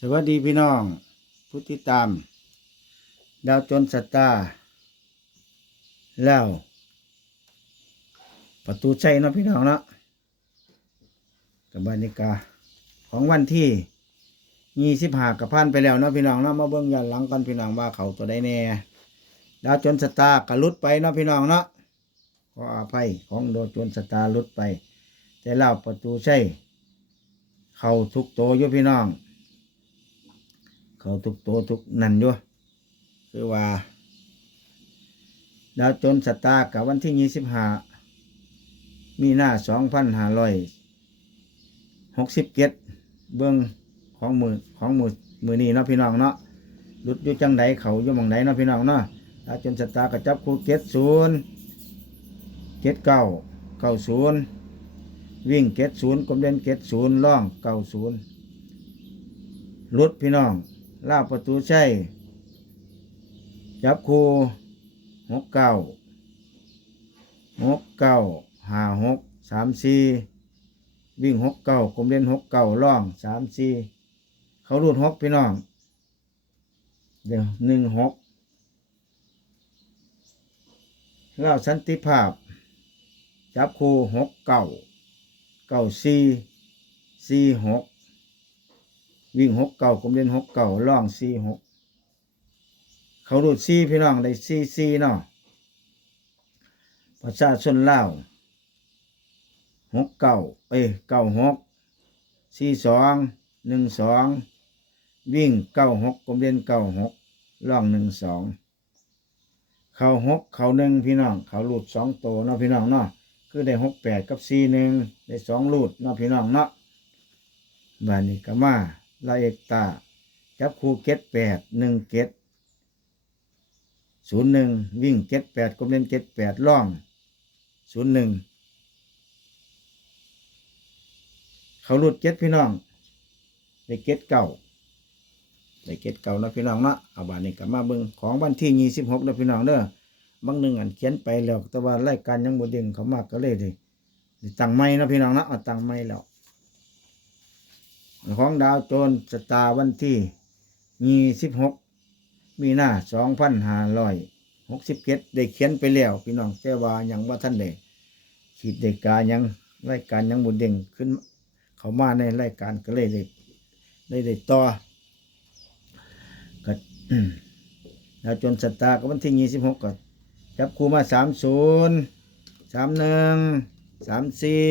สวัสดีพี่น้อง ผู้ติดตาม ดาวจนสตาร์แล้ว ประตูชัยเนาะพี่น้องเนาะกับบรรยากาศของวันที่ยี่สิบห้ากับพันไปแล้วเนาะพี่น้องเนาะมาเบิ่งย้อนหลังกันพี่น้องว่าเขาตัวใดแน่ดาวจนสตาร์กระลุดไปเนาะพี่น้องเนาะขออภัยของดาวจนสตาร์ลุดไป แต่เล่าประตูชัยเขาทุกโตอยู่พี่น้อง เขาทุกโตวทุกนันอยู่คือว่าดาวจนสตาร์กับวันที่ยี่สิบห้ามีหน้าสองพันห้าร้อยหกสิบเจ็ดเบื้องของมือของมือมือนี้เนาะพี่น้องเนาะหลุดอยู่จังใดเขาอยู่มองใดเนาะพี่น้องเนาะดาวจนสตาร์กับจับคู่เจ็ดศูนย์เจ็ดเก้าเก้าศูนย์วิ่งเจ็ดศูนย์กลมเด่นเจ็ดศูนย์ล่องเก้าศูนย์ลุดพี่น้อง ล่าประตูใช่จับคู่หกเก้าหกเก้าห้าหกสามสี่วิ่งหกเก้ากลมเด่นหกเก้าล่องสามสี่เขาหลุดหกพี่น้อง เดี๋ยวหนึ่งหกเล่าสันติภาพ จับคู่หกเก้าเก้าสี่สี่หก วิ่งหกเก้ากลมเด่นหกเก้าล่องสี่หกเขาหลุดสี่พี่น้องได้สี่สี่เนาะประชาชนเล่าหกเก้าเอ้เก้าหกสี่สองหนึ่งสองวิ่งเก้าหกกลมเด่นเก้าหกล่องหนึ่งสองเขาหกเขาหนึ่งพี่น้อง เขาหลุดสองโตเนาะพี่น้องเนาะคือได้หกแปดกับสี่หนึ่งได้สองหลุดเนาะพี่น้องเนาะบานนี้ก็มา ลายเอกตา จับคู่เก็ดแปดหนึ่งเก็ดศูนย์หนึ่งวิ่งเก็ดแปดกลมเด่นเก็ดแปดล่องศูนย์หนึ่งเขาหลุดเก็ดพี่น้องได้เก็ดเก่าได้เก็ดเก่านะพี่น้องนะเอาบานนี้ก็มาเบิ่งของวันที่ยี่สิบหกนะพี่น้องเด้อบางหนึ่งอันเขียนไปแล้ว แต่ว่ารายการยังบ่เด้งเขามากก็เลยด้ได้ตั้งไม่นะพี่น้องนะเอาตั้งไม่แล้ว ของดาวโจรสตาร์วันที่ยี่สิบหกมีหน้าสองพันห้าร้อยหกสิบเจ็ดได้เขียนไปแล้ว พี่น้องแต่ว่ายังว่าท่านได้ขีดเด็กกายังรายการยังบ่เด้งขึ้น เขามาในรายการก็เลยได้ได้ได้ต่อก็แล้วจนสตาร์ก็วันที่ยี่สิบหกก็จับคู่มาสามศูนย์สามหนึ่งสามสี่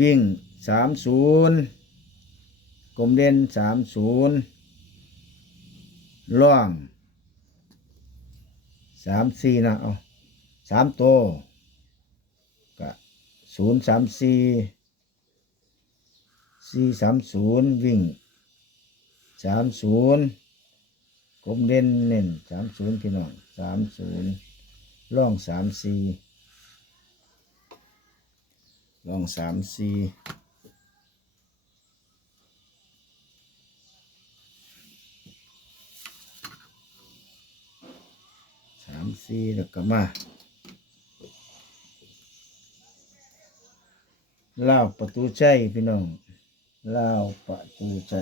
วิ่งสามศูนย์กลมเด่นสามศูนย์ล่องสามสี่นะเอาสามโตก็ศูนย์สามสี่สี่สามศูนย์วิ่งสามศูนย์กลมเด่นเน้นสามศูนย์พี่น้องสามศูนย์ล่องสามสี่ ลองสามสี่สามสี่แล้วก็มาลาวประตูใจพี่น้องลาวประตูใจ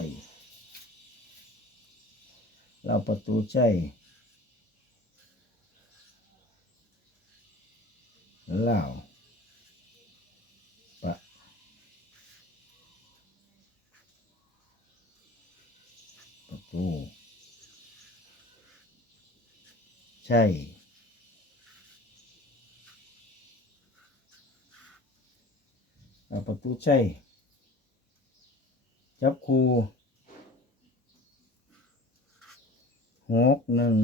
ลาวประตูใจลาวประ ประตูใช่ ประตูใช่ จับคูหกหนึ่ง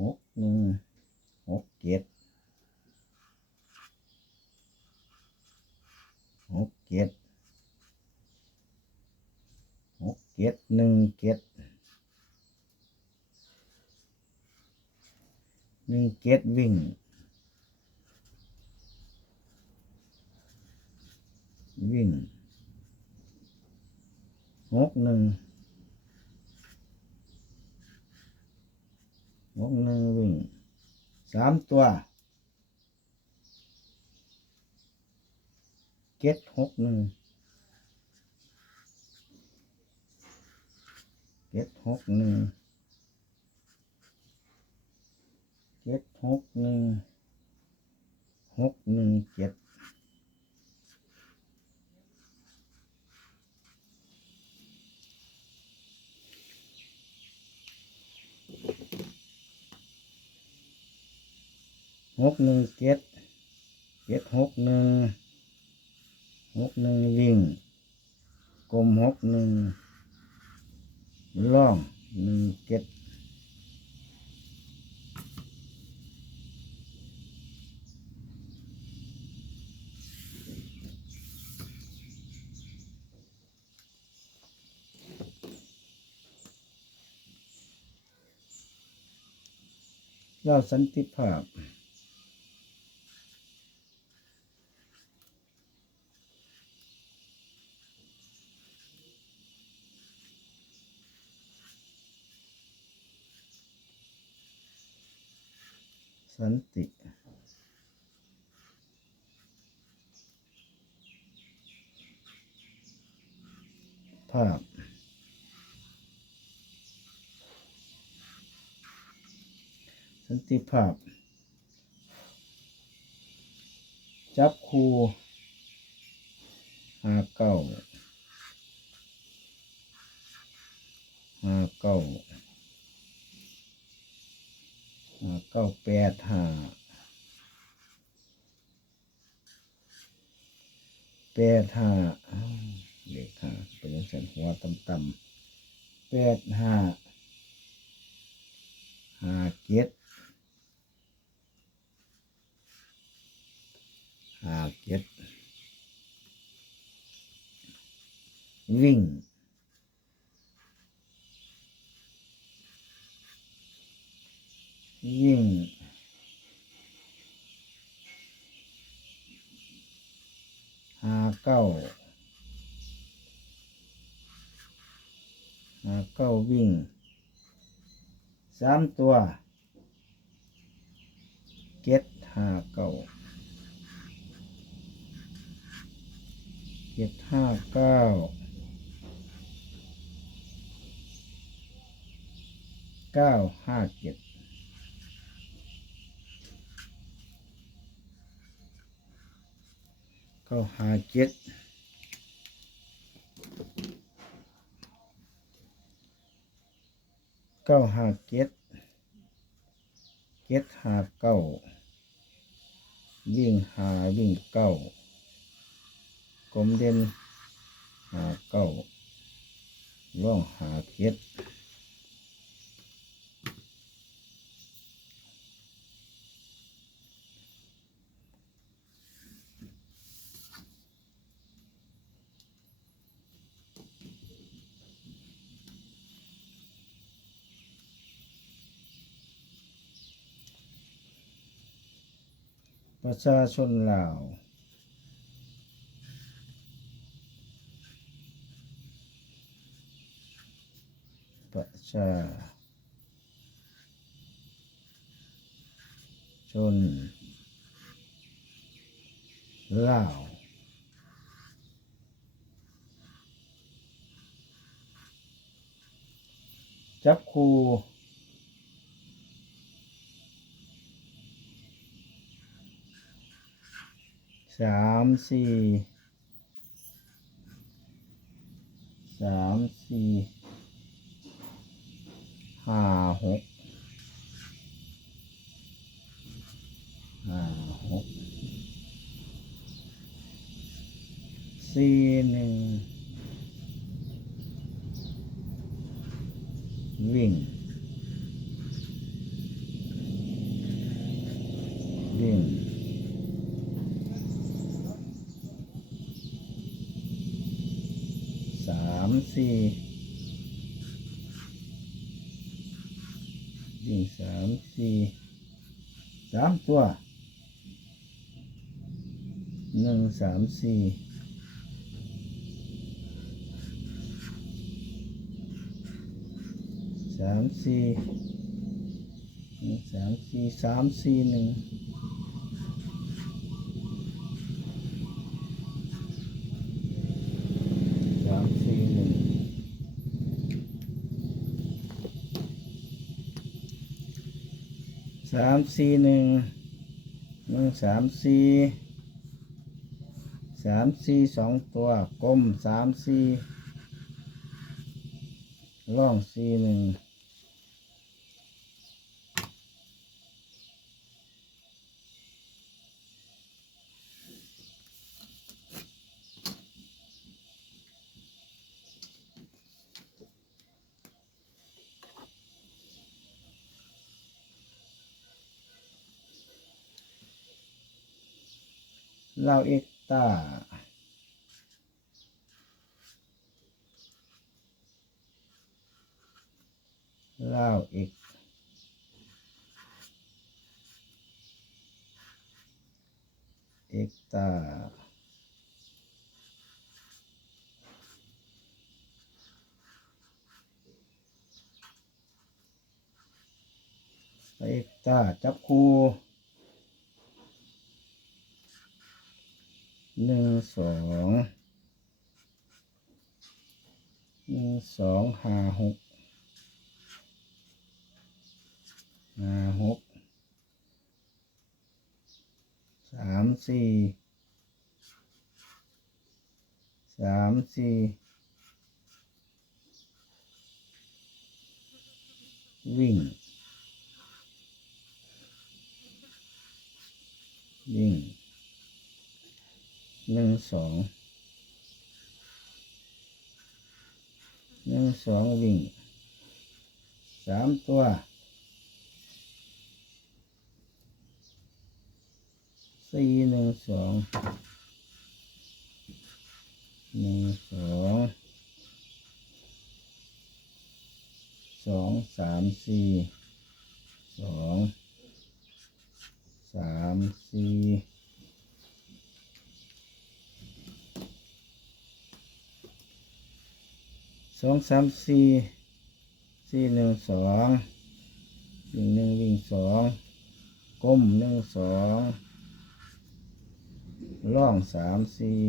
หกหนึ่งหกเจ็ดหกเจ็ด หกเจ็ดหนึ่งเจ็ดหนึ่งเจ็ดวิ่งวิ่งหกหนึ่งหกหนึ่งวิ่งสามตัวเจ็ดหกหนึ่ง เจ็ดหกหนึ่งเจ็ดหกหนึ่งหกหนึ่งเจ็ดหกหนึ่งเจ็ดเจ็ดหกหนึ่งหกหนึ่งวิ่งกลมหกหนึ่งล่องหนึ่งเจ็ดเรา สันติภาพ สันติภาพ ติภาพ จับคูห้าเก้าห้าเก้าห้าเก้าแปดห้าแปดห้าอ้าวเลขห้าเป็นเส้นหัวต่ำๆแปดห้าห้าเจ็ด ห้าเจ็ดวิ่งยิ่งหาเก้าหาเก้าวิ่งสามตัวเก็ดหาเก้า เก็ดห้าเก้าเก้าห้าเจ็ดเข้าห้าเจ็ดเก้าห้าเจ็ดเจ็ดห้าเก้าวิ่งหาวิ่งเก้า กลมเด่นหาเก้าล่องหาเจ็ดประชาชนลาว ประชา ชนลาว จับคูสามสี่สามสี่ ห้าหกห้าหกสี่หนึ่งวิ่งวิ่งสามสี่ วิ่งสามสี่สามตัวหนึ่งสามสี่สามสี่หนึ่งสามสี่สามสี่หนึ่ง สามสี่หนึ่งหนึ่งสามสี่สามสี่สองตัวกลมสามสี่ล่องสี่หนึ่ง ล่าเอกตาเล่าเอกเอกตาเอกตาจับคูหนึ่งสองหนึ่ง สองห้าหกห้าหกสามสี่สามสี่วิ่ง วิ่งหนึ่งสอง หนึ่งสองวิ่งสามตัวสี่หนึ่งสองหนึ่งสองสองสามสี่สองสามสี่ สองสามสี่สี่หนึ่งสองวิ่งหนึ่งวิ่งสองก้มหนึ่งสองล่องสามสี่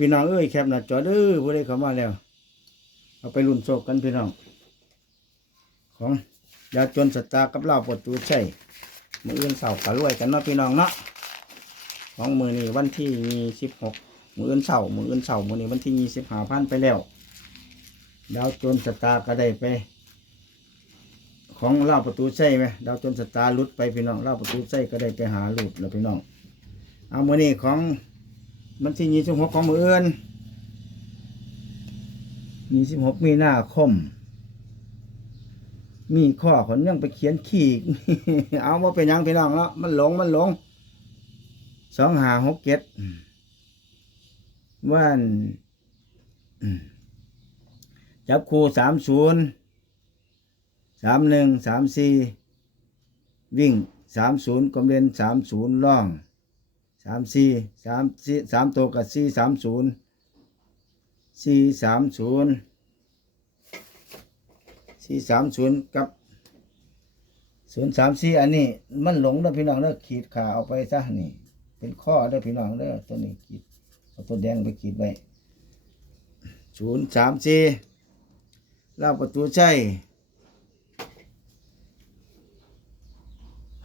พี่น้องเอ้ยแคบหน้าจอเด้อผู้ใดเข้ามาแล้ว เอาไปรุ่นโศกกันพี่น้อง ของยาจนสตาร์กับเหล่าปวดจูใช่มืออื่นเสาร์กะรวยกันเนาะพี่น้องเนาะของมือนี้วันที่ยี่สิบหกมืออื่นเสาร์มืออื่นเสาร์มือนี้วันที่ยี่สิบห้าพันไปแล้วดาวจนสตาร์ก็ได้ไป ของเล่าประตูใช่ไหมดาวจนสตาร์ลุดไปพี่น้องเล่าประตูใช่ก็ได้ไปหาลุดแล้วพี่น้อง เอามือนี้ของ มันที่ยี่สิบหกของมืออื่นยี่สิบหกมีหน้าคม มีข้อขนยังไปเขียนขีก เอาว่าเป็นยังพี่น้องแล้วมันหลงมันหลงสองหาหกเจ็ดวันจับคู่สามศูนย์สามหนึ่งสามสี่วิ่งสามศูนย์กลมเด่นสามศูนย์ล่อง สามสี่สามสี่สามตัวกับสี่สามศูนย์สี่สามศูนย์สี่สามศูนย์กับศูนย์สามสี่อันนี้ มันหลงเด้อพี่น้องเด้อขีดขาเอาไปซะนี่ เป็นข้อเด้อพี่น้องเด้อตัวนี้ขีดเอาตัวแดงไปขีดไว้ศูนย์สามสี่ลาประตูใจ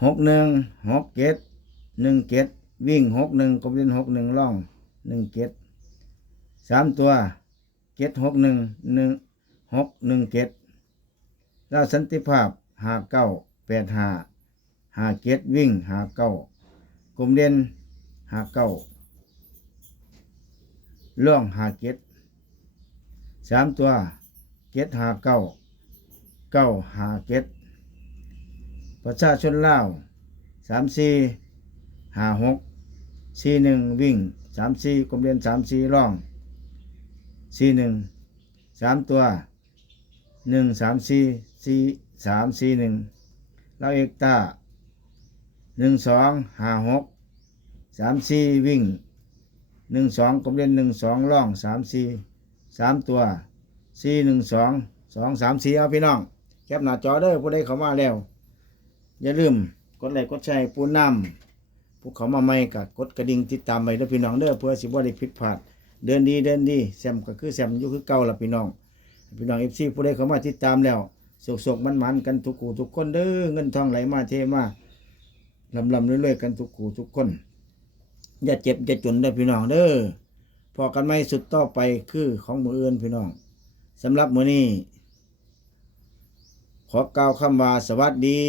หกหนึ่งหกเจ็ดหนึ่งเจ็ด วิ่งหกหนึ่งกบเล่นหกหนึ่งล่องหนึ่งเกตสามตัวเกตหกหนึ่งหนึ่งหกหนึ่งเกตแล้วสันติภาพหาเก้าแปดหาหาเกตวิ่งหาเก้ากลมเด่นหาเก้าล่องหาเกตสามตัวเกตหาเก้าเก้าหาเกตประชาชนเล่าสามสี่ห้าหก สี่หนึ่งวิ่งสามสี่กลมเรียนสามสี่ร่องสี่หนึ่งสามตัวหนึ่งสามสี่สี่สามสี่หนึ่งเราเอกตาหนึ่งสองห้าหกสามสี่วิ่งหนึ่งสองกลมเล่นหนึ่งสองล่องสามสี่สามตัวสี่หนึ่งสองสองสามสี่เอาพี่น้อง แคปหน้าจอเด้อผู้ใดเข้ามาแล้ว อย่าลืมกดไลค์กดแชร์ปูน้ำ ผู้เขามาใหม่กับกดกระดิ่งติดตามไปเด้อพี่น้องเด้อเพื่อสิบ่ได้ผิดพลาดเดินดีเดินดีแซมก็คือแซมอยู่คือเก่าละพี่น้อง พี่น้องเอฟซีผู้ใดเข้ามาติดตามแล้วสุกสกมันมันกันทุกคู่ทุกคนเด้อเงินทองไหลมาเทมาลำลำเรื่อยๆกันทุกคู่ทุกคน อย่าเจ็บอย่าจนเด้อพี่น้องเด้อพอกันไม่สุดต่อไปคือของมืออื่นพี่น้องสำหรับมือนี้ขอกล่าวคำว่าสวัสดี